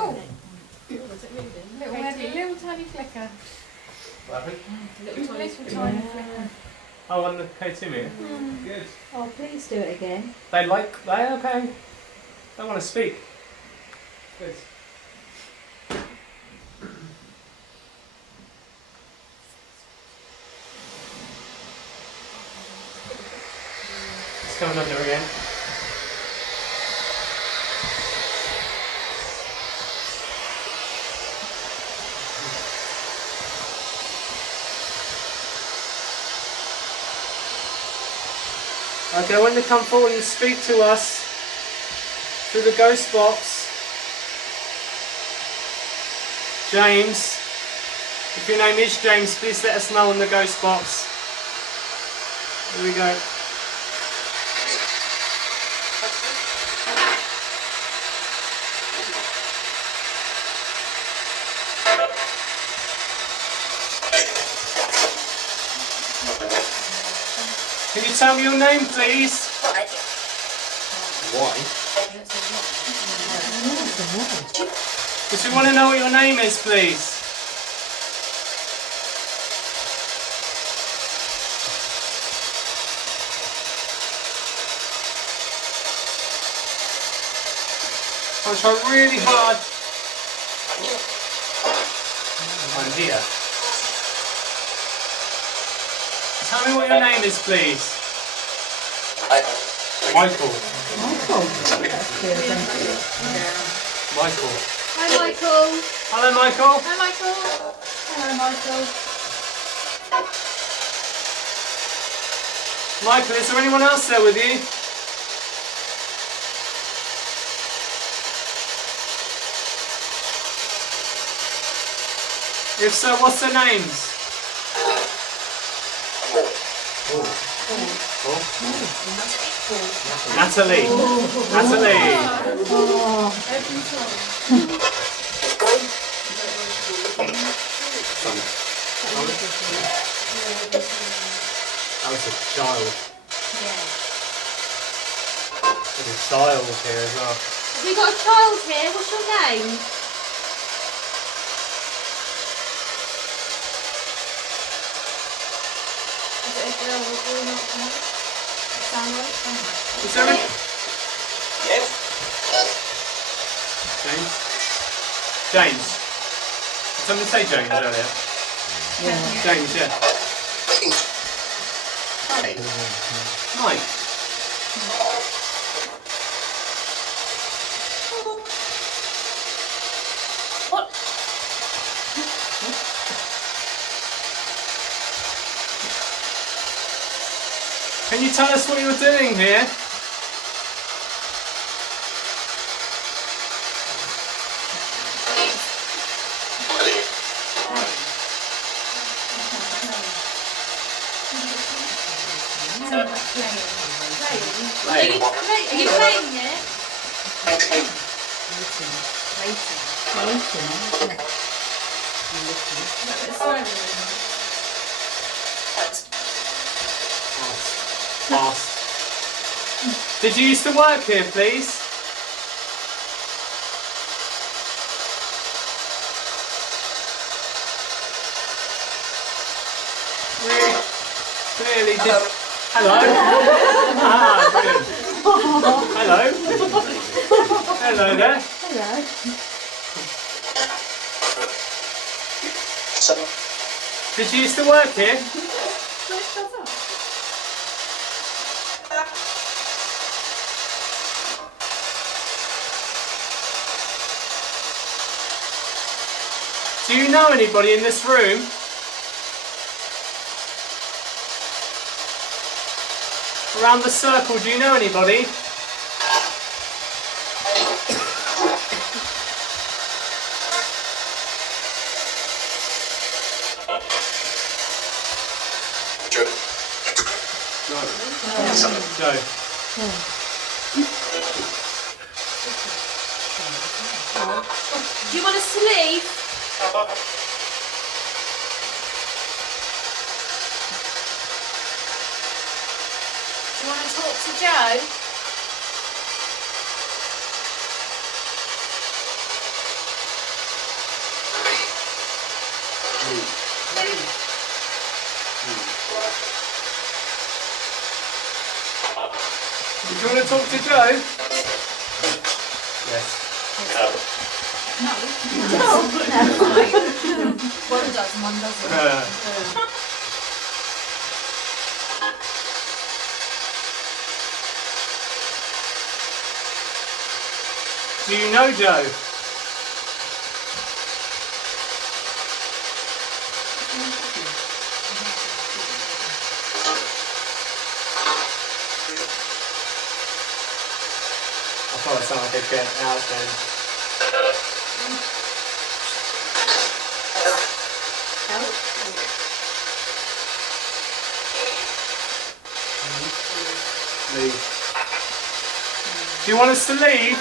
Oh! Was it moving? Little tiny flicker. What happened? Little tiny flicker. Oh, on the K2 meter? Good. Oh, please do it again. They okay. They want to speak. Good. It's coming under again. Okay, I want you to come forward and speak to us through the ghost box. James, if your name is James, please let us know in the ghost box. Here we go. Can you tell me your name, please? Why? Because we want to know what your name is, please. I'll try really hard. I'm here. Tell me what your name is, please. Michael. Michael. That's clear, thank you. Michael. Hi, Michael. Hello, Michael. Hi, Michael. Hello, Michael. Michael, is there anyone else there with you? If so, what's their names? Natalie. Natalie. That was a child. There's a child here as well. Have you got a child here? What's your name? Is it a girl or boy? Not know. Sound right? Is there any... James? James? Did somebody say James earlier? Yeah. James, yeah. Mike. What? Can you tell us what you're doing here? Are you playing here? Pass. Did you used to work here, please? Really? Clearly did. Hello. Ah, brilliant. Hello. Hello there. Hello. Did you used to work here? Do you know anybody in this room? Around the circle, do you know anybody? No. Joe. Do you want us to leave? Do you want to talk to Joe? to talk to Joe? Yes. One does, one doesn't. Do you know Joe? I thought it sounded like a get out then. Leave. Do you want us to leave?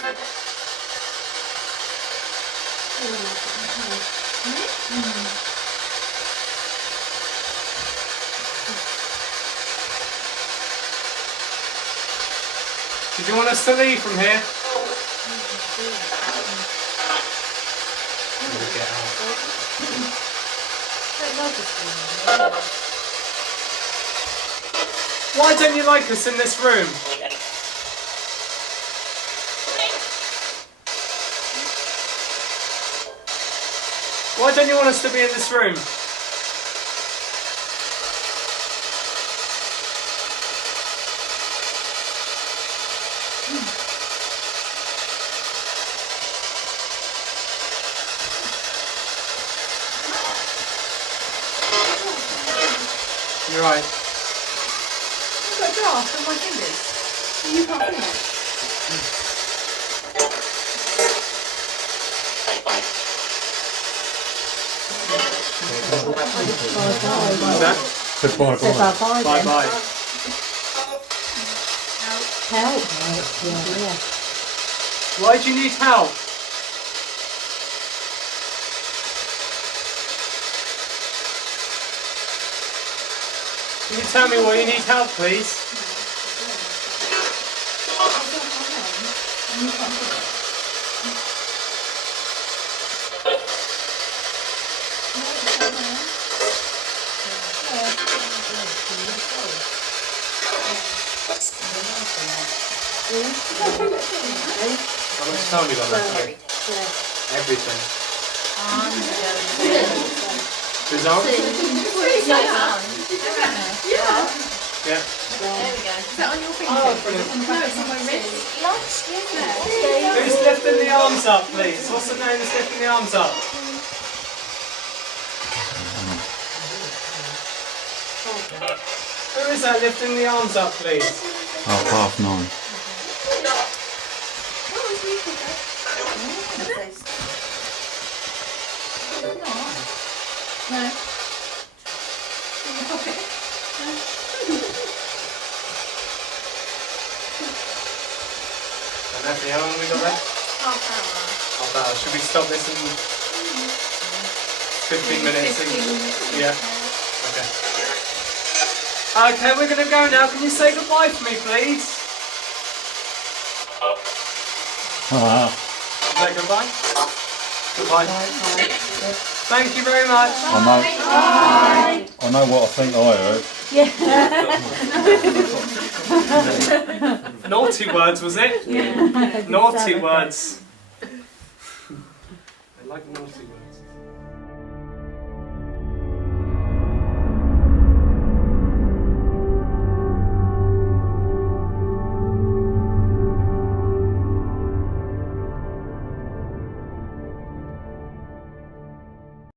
Did you want us to leave from here? Get out. Why don't you like us in this room? Why don't you want us to be in this room? You're right. I've got a draft on my fingers. You can't feel it. What's that? Said bye bye. Bye bye. Help. Yeah. Why do you need help? Can you tell me why you need help, please? How much time you got left? Everything. Result? Yeah. There we go. Is that on your finger? Oh, brilliant. No, it's on my wrist. Who's lifting the arms up, please? What's the name that's lifting the arms up? Who is that lifting the arms up, please? 9:30. No. And Anthony, how long have we got left? Half Half hour. Should we stop this in 15 minutes? 15 minutes. Yeah. Okay. Okay, we're going to go now. Can you say goodbye for me, please? Say goodbye. Goodbye. Thank you very much. I know what I think I heard. Naughty words, was it? Yeah. Naughty words. I like naughty words.